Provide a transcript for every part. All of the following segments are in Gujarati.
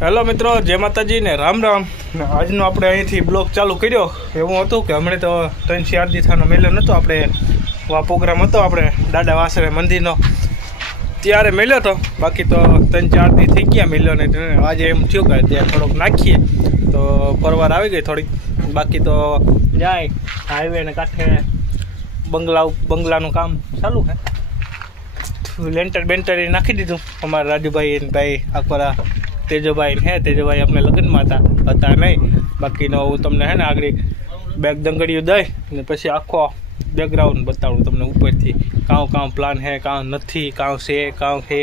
હેલો મિત્રો, જય માતાજી ને રામ રામ. આજનો આપણે અહીંથી બ્લોગ ચાલુ કર્યો. એવું હતું કે હમણાં તો 3-4 દિવસનો મેળો નહોતો, આપણે આ પ્રોગ્રામ હતો આપણે દાદા વાસરે મંદિરનો, ત્યારે મેળ્યો હતો. બાકી તો 3-4 દિવસ થઈ ગયા મેળ્યો ને. આજે એમ થયું કે ત્યાં થોડોક નાખીએ તો પરવાર આવી ગઈ થોડીક. બાકી તો જાય હાઈવે ને કાંઠે બંગલાનું કામ ચાલુ છે. લેન્ટર બેન્ટર નાખી દીધું અમારા રાજુભાઈ ભાઈ આખરા તેજોભાઈ હે. તેજોભાઈ આપણે લગ્નમાં હતા નહીં. બાકીનો હું તમને હે ને આગળ બેગ દંગડીયું દઈ ને પછી આખો બેકગ્રાઉન્ડ બતાવું તમને ઉપરથી. કાં પ્લાન હે, કાં નથી, કાં છે, કાં છે.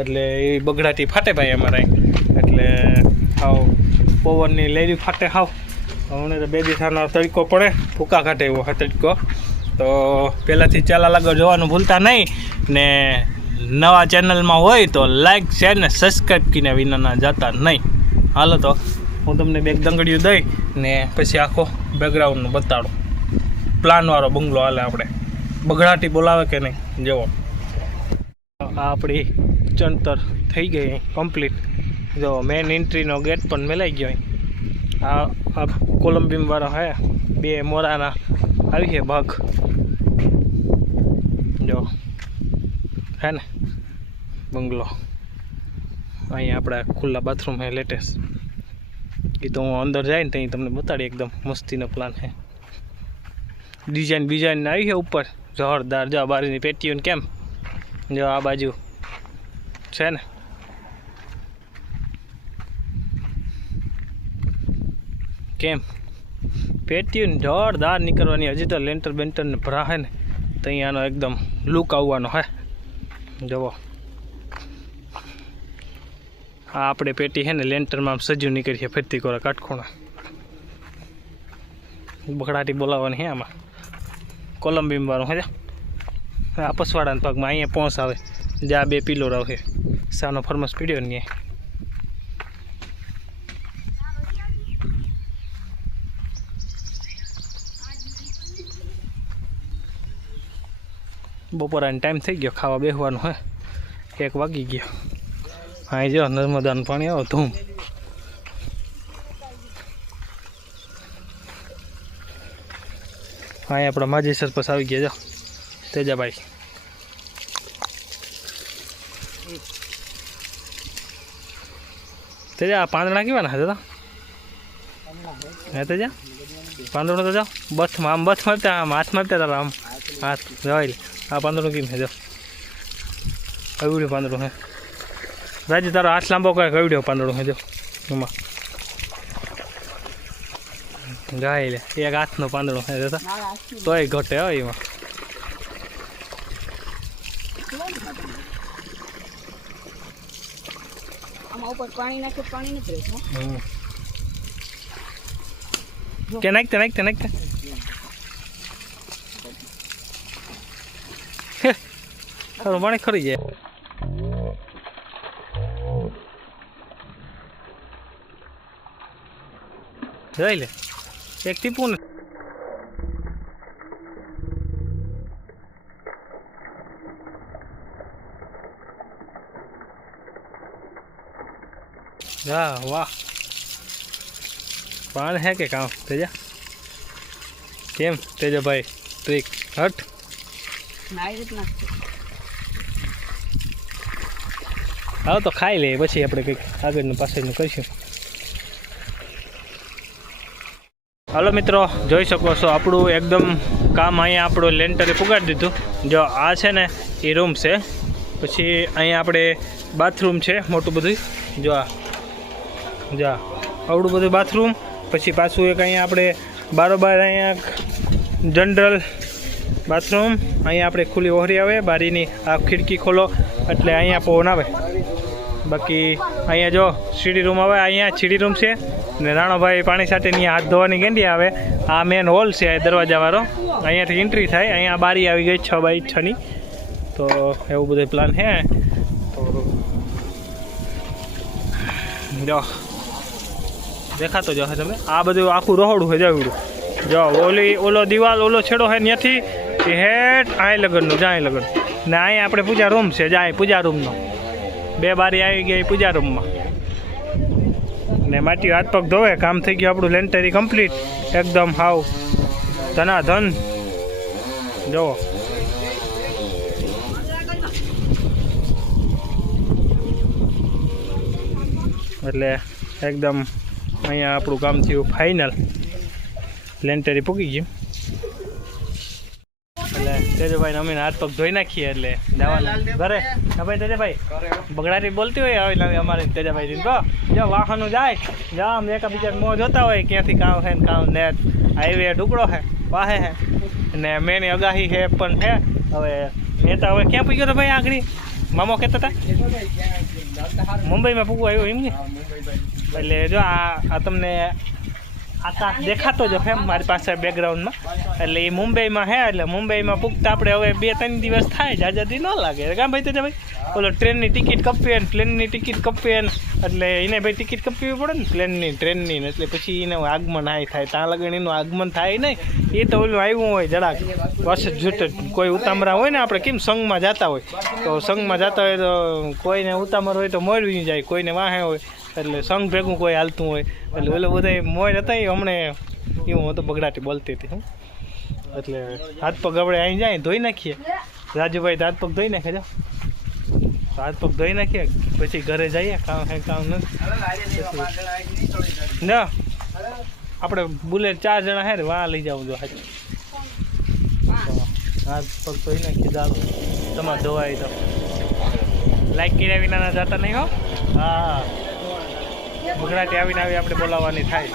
એટલે એ બગડાટી ફાટે ભાઈ અમારા. એટલે હાવ પવનની લેરી ફાટે હાવ. હમણાં તો 2 દિવસનો તડકો પડે, ફૂકા કાઢે એવો હા તડકો. તો પહેલાંથી ચાલા લાગો જોવાનું ભૂલતા નહીં ને નવા ચેનલમાં હોય તો લાઈક શેર ને સબસ્ક્રાઈબ કરીને વિના જતા નહીં. હાલો તો હું તમને બેગ દંગડીયું દઈ ને પછી આખો બેકગ્રાઉન્ડનું બતાડું. પ્લાનવાળો બંગલો હાલે આપણે. બગડાટી બોલાવે કે નહીં જુઓ. આ આપણી ચણતર થઈ ગઈ કમ્પ્લીટ. જો મેન એન્ટ્રીનો ગેટ પણ મેલાઈ ગયો. આ કોલમ્બીમવાળો હે, 2 મોરાના આવી છે ભાગ. જો હે ને બંગલો. અહીંયા આપણા ખુલ્લા બાથરૂમ હે લેટેસ્ટ. એ તો હું અંદર જાય ને ત્યાં તમને બતાડી. એકદમ મસ્તીનો પ્લાન છે. ડિઝાઇન આવી છે ઉપર જોરદાર. જો બારીની પેટીઓ કેમ જો આ બાજુ છે ને. કેમ પેટીઓ જોરદાર નીકળવાની. હજી તો લેન્ટર બેન્ટરને ભરા હે ને તો અહીંયાનો એકદમ લુક આવવાનો હે. જુઓ આ આપણે પેટી છે ને લેન્ટરમાં આમ સજ્જુ નીકળી છે ફરતી કોરા કાટખૂણા. બગડાટી બોલાવવાની છે આમાં. કોલમ્બીમવાળું હે. આ પસવાડાના પગમાં અહીંયા પહોંચ આવે. જ્યાં 2 પિલોર આવે સાનો ફરમસ પીડ્યો ને. બપોરાનો ટાઈમ થઈ ગયો, ખાવા બેસવાનું હે. 1 વાગી ગયો. હા જો નર્મદાનું પાણી આવો ધૂમ. હા આપણા માજી સરપંચ આવી ગયા. જો તેજાભાઈ. તેજા પાંદડા કેવાના હતા? હે તેજા પાંદડું તો જાઓ બથમાં આમ બથ મારતા આમ હાથ મારતા તારા આમ હાથ જોઈ. આ પાંદડું કેમ છે? જો કવડ્યું પાંદડું હે. રાજુ તારો હાથ લાંબો કરે. કવડ્યો પાંદડું હે. જો એમાં ગાય લે 1 હાથનું પાંદડું હે. જતા તોય ઘટે હોય એમાં. કે નાખતે સારું પાણી ખરી જાય. જોઈ લે 1 ટીપું ને. હા વાહ પાણી હે કે કામ તેજા? કેમ તેજાભાઈ ટ્રીક હટ હા તો ખાઈ લે પછી આપણે કંઈક આગળનું પાછળનું કરીશું. હાલો મિત્રો, જોઈ શકો છો આપણું એકદમ કામ અહીંયા આપણું લેન્ટરે પુગાડી દીધું. જો આ છે ને એ રૂમ છે. પછી અહીંયા આપણે બાથરૂમ છે મોટું બધું. જો આવડું બધું બાથરૂમ. પછી પાછું એક અહીંયા આપણે બારોબાર અહીંયા જનરલ બાથરૂમ. અહીંયા આપણે ખુલ્લી ઓહરી આવે બારીની. આ ખિડકી ખોલો એટલે અહીંયા પવન આવે. બાકી અહીંયા જો સીડી રૂમ આવે. અહીંયા સીડી રૂમ છે ને રાણાભાઈ પાણી સાથે અહીંયા હાથ ધોવાની ગેંડી આવે. આ મેન હોલ છે દરવાજાવાળો. અહીંયાથી એન્ટ્રી થાય. અહીંયા બારી આવી ગઈ 6x6ની. તો એવું બધું પ્લાન છે. તો જો દેખાતો જો તમે આ બધું આખું રહોડું છે. જાવડું જો ઓલો દિવાલ ઓલો છેડો છે ત્યાંથી હેઠ આય લગનનું જાય લગન ને. અહીંયા આપણે પૂજા રૂમ છે. જાય પૂજા રૂમનો 2 બારી આવી ગઈ પૂજા રૂમમાં. ને માટી હાથ પગ ધોવે. કામ થઈ ગયું આપણું લેન્ટરી કમ્પ્લીટ એકદમ હાવ ધનાધન. જુઓ એટલે એકદમ અહીંયા આપણું કામ થયું ફાઇનલ. લેન્ટરી પૂકી ગયું એટલે તેજભાઈ અમે હાથ પગ ધોઈ નાખીએ એટલે જવાનું ઘરે. હા ભાઈ તેજભાઈ બગડાટી બોલતી હોય હવે અમારે તેજભાઈ કહો જો વાહનો જાય જામ એકબીજા મોં જોતા હોય ક્યાંથી કામ છે ને કામ ને હાઈવે ટુકડો છે વાહે છે ને મેની અગાહી છે પણ છે. હવે મેં તો હવે ક્યાં પૂછ્યો હતો ભાઈ આગળ મામો કહેતા હતા મુંબઈમાં પૂગવું આવ્યું એમ ને. એટલે જો આ તમને આકાશ દેખાતો જ છે મારી પાસે બેકગ્રાઉન્ડમાં. એટલે એ મુંબઈમાં છે એટલે મુંબઈમાં પૂગતા આપણે હવે 2-3 દિવસ થાય જ આઝાદી ન લાગે. કાં ભાઈ તો ભાઈ ઓલો ટ્રેનની ટિકિટ કપીએ ને પ્લેનની ટિકિટ કપીએ ને એટલે એને ભાઈ ટિકિટ કપવી પડે ને પ્લેનની ટ્રેનની ને એટલે પછી એનું આગમન થાય ત્યાં લગન એનું આગમન થાય નહીં. એ તો ઓલું આવ્યું હોય જરાક બસ જૂટ કોઈ ઉતામરા હોય ને આપણે કેમ સંઘમાં જતા હોય તો સંઘમાં જતા હોય તો કોઈને ઉતામર હોય તો મોરવી જાય કોઈને વાહે હોય એટલે સંઘ ભેગું કોઈ હાલતું હોય એટલે ઓલો બધા મોર હતા એ હમણે એવું હતું બગડાટી બોલતી હતી હું. એટલે હાથ પગ આપણે અહીં જાય ધોઈ નાખીએ. રાજુભાઈ તો હાથ પગ ધોઈ નાખે જો હાથ પગ ધોઈ નાખીએ પછી ઘરે જઈએ. કામ હે કામ નથી ના આપણે બુલેટ 4 જણા હે વાહ લઈ જાઉં જો હાથ પગ ધોઈ નાખીએ. ચાલો તમારે ધોવાય તો લાઈક કર્યા વિના જતા નહીં હો. હા બગડાટી આવીને આવી આપણે બોલાવવાની થાય.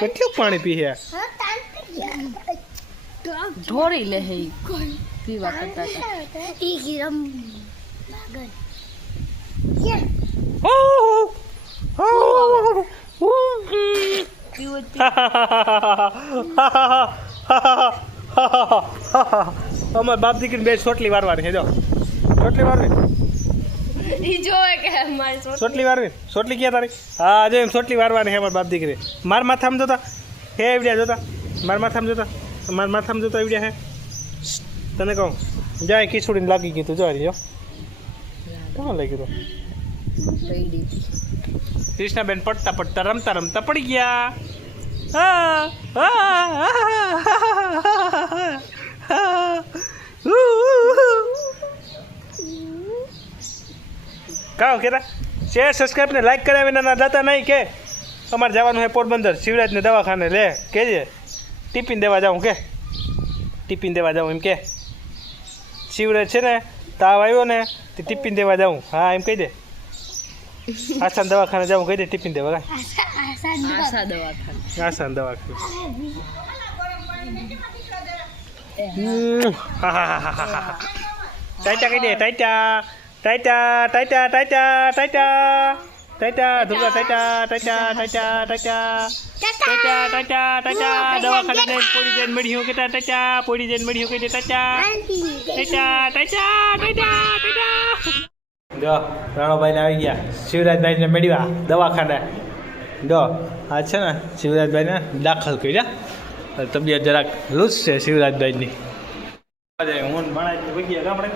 કેટલું પાણી પીએ ઢોળી લે પીવા કરતા અમારે બાપ દીકરી 2 ચોટલી વારવાની છે જો ચોટલી વારવી ચોટલી વારવી ચોટલી ક્યાં તારી હા જો એમ ચોટલી વારવાની છે અમારા બાપ દીકરી. માર માથામાં જોતા હે એવડ્યા જોતા માર માથામાં જોતા એવડ્યા હે તને કહું જાય ખીચડીને લાગી ગયું તું જો જો કોણ લાગી ગયું કૃષ્ણાબેન પડતા પડતા રમતા રમતા પડી ગયા. કાં કેતા શેર સબસ્ક્રાઈબ ને લાઈક કર્યા વિના ના જતા નહીં કે અમારે જવાનું છે પોરબંદર શિવરાજને દવાખાને લે કહેજે ટિફિન દેવા જાઉં કે ટિફિન દેવા જાઉં એમ કે શિવરાજ છે ને તાવ આવ્યો ને તે ટિફિન દેવા જાઉં. હા એમ કહી દે આસાન દવાખાને જાઉં કહી દે ટિફિન દેવા આસાન દવાખાને. ટાઈટા કહી દે ટાઈટા ટાઈટા ટાઈટા ટાઈટા ટાઈટા ટાઈટા ધુગા ટાઈટા ટાઈટા ટાઈટા ટાઈટા ટાઈટા ટાઈટા ટાઈટા દવાખાને જઈને પોડી જઈને મળ્યું કેતા ટાઈટા પોડી જઈને મળ્યું કે ટાઈટા ટાઈટા ટાઈટા ટાઈટા ટાઈટા. જો રાણોભાઈને આવી ગયા શિવરાજભાઈને મળ્યા દવાખાને. જો આ છે ને શિવરાજભાઈને દાખલ કર્યા તબિયત જરાક લૂઝ છે શિવરાજભાઈની. હું ભણાવી વગી આપણે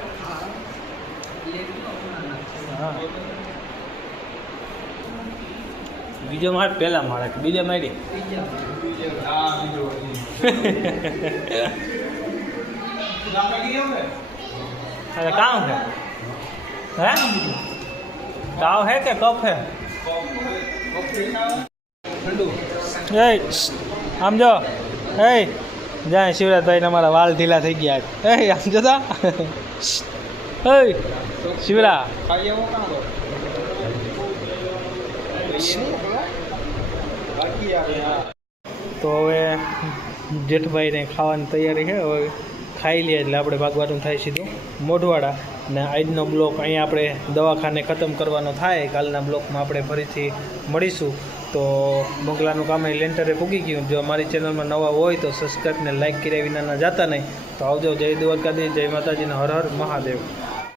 હા બીજો માળ પહેલા માળે બીજા માળી અરે કામ છે હે તાવ હે કે કફ હે આમ જો હે જાય શિવરાજભાઈને અમારા વાલ ઢીલા થઈ ગયા. હે આમ જોતા હે શિવરા તો હવે જેઠભાઈને ખાવાની તૈયારી છે. હવે ખાઈ લઈએ એટલે આપણે ભાગવાનું થાય સીધું મોઢવાડા. ને આજનો બ્લોક અહીંયા આપણે દવાખાને ખતમ કરવાનો થાય. કાલના બ્લોકમાં આપણે ફરીથી મળીશું. તો બંગલાનું કામ એ લેન્ટરે પૂગી ગયું. જો અમારી ચેનલમાં નવા હોય તો સબસ્ક્રાઈબ ને લાઇક કર્યા વિના ના જાતા નહીં. તો આવજો. જય દ્વારકાધીશ, જય માતાજીને હર હર મહાદેવ.